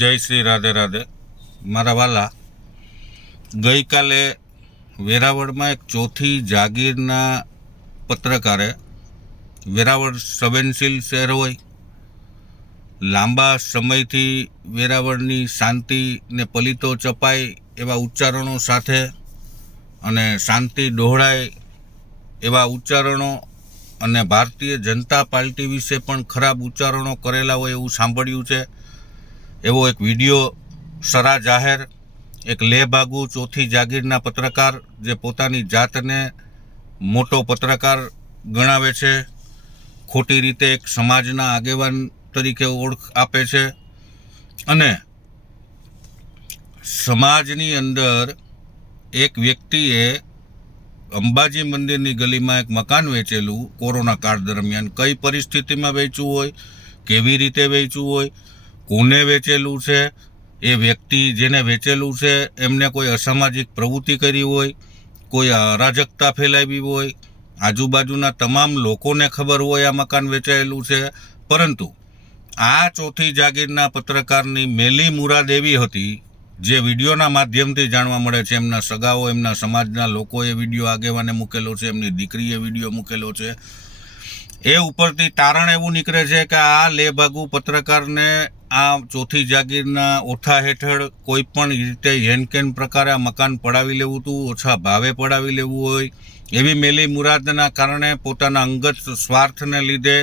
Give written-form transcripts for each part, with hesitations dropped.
જય શ્રી રાધે રાધે મારા વાલા। ગઈકાલે વેરાવળમાં એક ચોથી જાગીરના પત્રકારે, વેરાવળ સંવેદનશીલ શહેર હોય, લાંબા સમયથી વેરાવળની શાંતિ ને પલિતો ચપાય એવા ઉચ્ચારણો સાથે અને શાંતિ ડહોળાય એવા ઉચ્ચારણો અને ભારતીય જનતા પાર્ટી વિશે પણ ખરાબ ઉચ્ચારણો કરેલા હોય એવું સાંભળ્યું છે। એવો એક વિડીયો સરા જાહેર એક લેભાગુ ચોથી જાગીરના પત્રકાર, જે પોતાની જાતને મોટો પત્રકાર ગણાવે છે, ખોટી રીતે એક સમાજના આગેવાન તરીકે ઓળખ આપે છે અને સમાજની અંદર એક વ્યક્તિએ અંબાજી મંદિરની ગલીમાં એક મકાન વેચેલું કોરોના કાળ દરમિયાન, કઈ પરિસ્થિતિમાં વેચ્યું હોય, કેવી રીતે વેચ્યું હોય, કોને વેચેલું છે, એ વ્યક્તિ જેને વેચેલું છે એમને કોઈ અસામાજિક પ્રવૃત્તિ કરી હોય, કોઈ અરાજકતા ફેલાવી હોય, આજુબાજુના તમામ લોકોને ખબર હોય આ મકાન વેચાયેલું છે, પરંતુ આ ચોથી જાગીરના પત્રકારની મેલી મુરાદ એવી હતી, જે વિડીયોના માધ્યમથી જાણવા મળે છે। એમના સગાઓ, એમના સમાજના લોકોએ વિડીયો આગેવાને મૂકેલો છે, એમની દીકરીએ વિડીયો મૂકેલો છે। એ ઉપરથી તારણ એવું નીકળે છે કે આ લેભાગુ પત્રકારને આ ચોથી જાગીરના ઓઠા હેઠળ કોઈ પણ રીતે હેનકેન પ્રકારે આ મકાન પડાવી લેવું હતું, ઓછા ભાવે પડાવી લેવું હોય એવી મેલી મુરાદના કારણે પોતાના અંગત સ્વાર્થને લીધે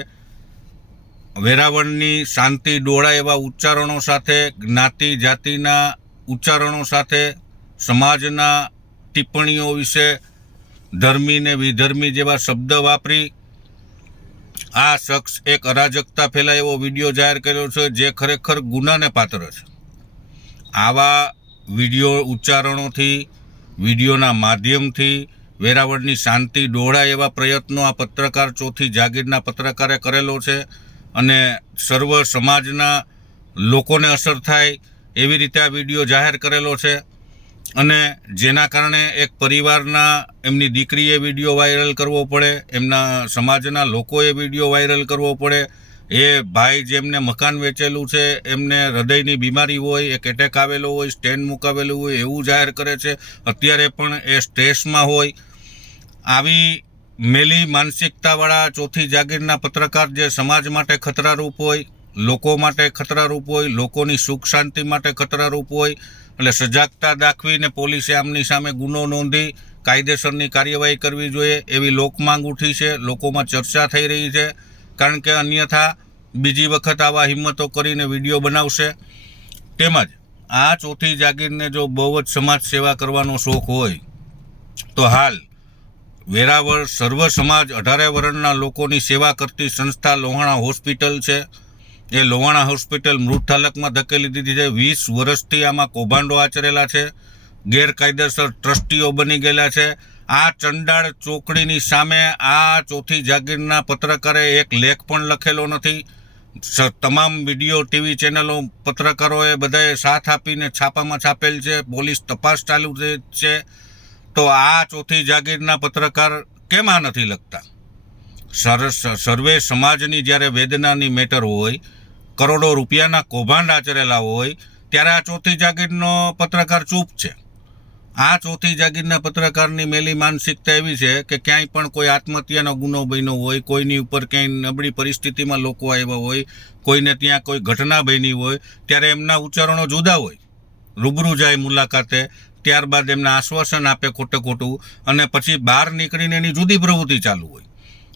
વેરાવળની શાંતિ ડોળાય એવા ઉચ્ચારણો સાથે, જ્ઞાતિ જાતિના ઉચ્ચારણો સાથે, સમાજના ટિપ્પણીઓ વિશે ધર્મી ને વિધર્મી જેવા શબ્દ વાપરી આ શખ્સ એક અરાજકતા ફેલાય એવો વિડીયો જાહેર કર્યો છે, જે ખરેખર ગુનાને પાત્ર છે। આવા વિડીયો ઉચ્ચારણોથી, વિડીયોના માધ્યમથી વેરાવળની શાંતિ ડહોળાય એવા પ્રયત્નો આ પત્રકાર, ચોથી જાગીરના પત્રકારે કરેલો છે અને સર્વ સમાજના લોકોને અસર થાય એવી રીતે આ વિડીયો જાહેર કરેલો છે અને જેના કારણે એક પરિવારના, એમની દીકરીએ વિડીયો વાયરલ કરવો પડે, એમના સમાજના લોકોએ વિડીયો વાયરલ કરવો પડે। એ ભાઈ જેમને મકાન વેચેલું છે એમને હૃદયની બીમારી હોય, એક એટેક આવેલો હોય, સ્ટેન્ડ મુકાવેલું હોય એવું જાહેર કરે છે, અત્યારે પણ એ સ્ટ્રેસમાં હોય। આવી મેલી માનસિકતાવાળા ચોથી જાગીરના પત્રકાર, જે સમાજ માટે ખતરારૂપ હોય, લોકો માટે ખતરારૂપ હોય, લોકોની સુખ શાંતિ માટે ખતરારૂપ હોય, એટલે સજાગતા દાખવીને પોલીસે આમની સામે ગુનો નોંધી કાયદેસરની કાર્યવાહી કરવી જોઈએ એવી લોકમાંગ ઉઠી છે, લોકોમાં ચર્ચા થઈ રહી છે। કારણ કે અન્યથા બીજી વખત આવા હિંમતો કરીને વિડીયો બનાવશે। તેમજ આ ચોથી જાગીરને જો બહુ જ સમાજ સેવા કરવાનો શોખ હોય તો હાલ વેરાવળ સર્વ સમાજ 18 વર્ષના લોકોની સેવા કરતી સંસ્થા લોહાણા હોસ્પિટલ છે, એ લોહાણા હોસ્પિટલ મૃત હાલતમાં ધકેલી દીધી છે। 20 વર્ષથી આમાં કૌભાંડો આચરેલા છે, ગેરકાયદેસર ટ્રસ્ટીઓ બની ગયેલા છે। આ ચંડાળ ચોકડીની સામે આ ચોથી જાગીરના પત્રકારે એક લેખ પણ લખેલો નથી। તમામ વિડીયો, ટીવી ચેનલો, પત્રકારોએ બધાએ સાથ આપીને છાપામાં છાપેલ છે, પોલીસ તપાસ ચાલુ છે। તો આ ચોથી જાગીરના પત્રકાર કેમ આ નથી લખતા? સર્વે સમાજની જ્યારે વેદનાની મેટર હોય, કરોડો રૂપિયાના કૌભાંડ આચરેલા હોય, ત્યારે આ ચોથી જાગીરનો પત્રકાર ચૂપ છે। આ ચોથી જાગીરના પત્રકારની મેલી માનસિકતા એવી છે કે ક્યાંય પણ કોઈ આત્મહત્યાનો ગુનો બન્યો હોય, કોઈની ઉપર ક્યાંય નબળી પરિસ્થિતિમાં લોકો આવ્યા હોય, કોઈને ત્યાં કોઈ ઘટના બની હોય, ત્યારે એમના ઉચ્ચારણો જુદા હોય, રૂબરૂ જાય મુલાકાતે, ત્યારબાદ એમને આશ્વાસન આપે ખોટું અને પછી બહાર નીકળીને એની જુદી પ્રવૃત્તિ ચાલુ હોય।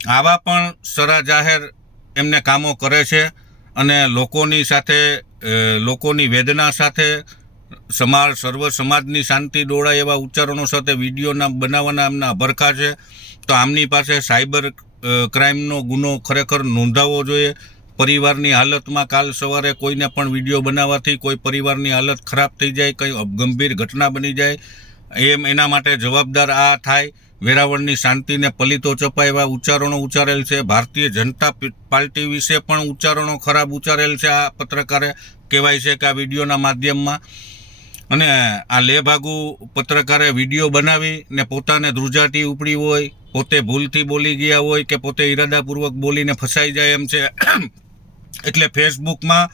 આવા પણ સરા જાહેર એમને કામો કરે છે અને લોકોની સાથે, લોકોની વેદના સાથે, સર્વ સમાજની શાંતિ ડોળાય એવા ઉચ્ચારણો સાથે વિડીયોના બનાવવાના એમના અભરખા છે। તો આમની પાસે સાયબર ક્રાઇમનો ગુનો ખરેખર નોંધાવવો જોઈએ। પરિવારની હાલતમાં કાલ સવારે કોઈને પણ વિડીયો બનાવવાથી કોઈ પરિવારની હાલત ખરાબ થઈ જાય, કંઈ ગંભીર ઘટના બની જાય, એના માટે જવાબદાર આ થાય। વેરાવળની શાંતિને પલિતો ચપાય એવા ઉચ્ચારણો ઉચ્ચારેલ છે, ભારતીય જનતા પાર્ટી વિશે પણ ઉચ્ચારણો ખરાબ ઉચ્ચારેલ છે આ પત્રકારે, કહેવાય છે કે આ વિડીયોના માધ્યમમાં। અને આ લેભાગુ પત્રકારે વિડીયો બનાવી ને પોતાને ધ્રુજાટી ઉપડી હોય, પોતે ભૂલથી બોલી ગયા હોય કે પોતે ઈરાદાપૂર્વક બોલીને ફસાઈ જાય એમ છે, એટલે ફેસબુકમાં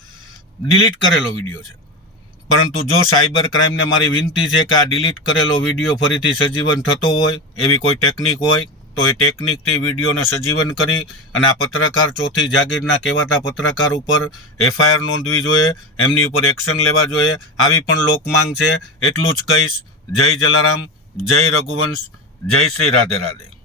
ડિલીટ કરેલો વિડીયો છે। પરંતુ જો સાયબર ક્રાઇમને મારી વિનંતી છે કે આ ડિલીટ કરેલો વિડીયો ફરીથી સજીવન થતો હોય એવી કોઈ ટેકનિક હોય તો એ ટેકનિકથી વિડીયોને સજીવન કરી અને આ પત્રકાર ચોથી જાગીરના કહેવાતા પત્રકાર ઉપર FIR નોંધવી જોઈએ, એમની ઉપર એક્શન લેવા જોઈએ, આવી પણ લોકમાંગ છે. એટલું જ કહીશ. જય જલારામ, જય રઘુવંશ, જય શ્રી રાધે રાધે.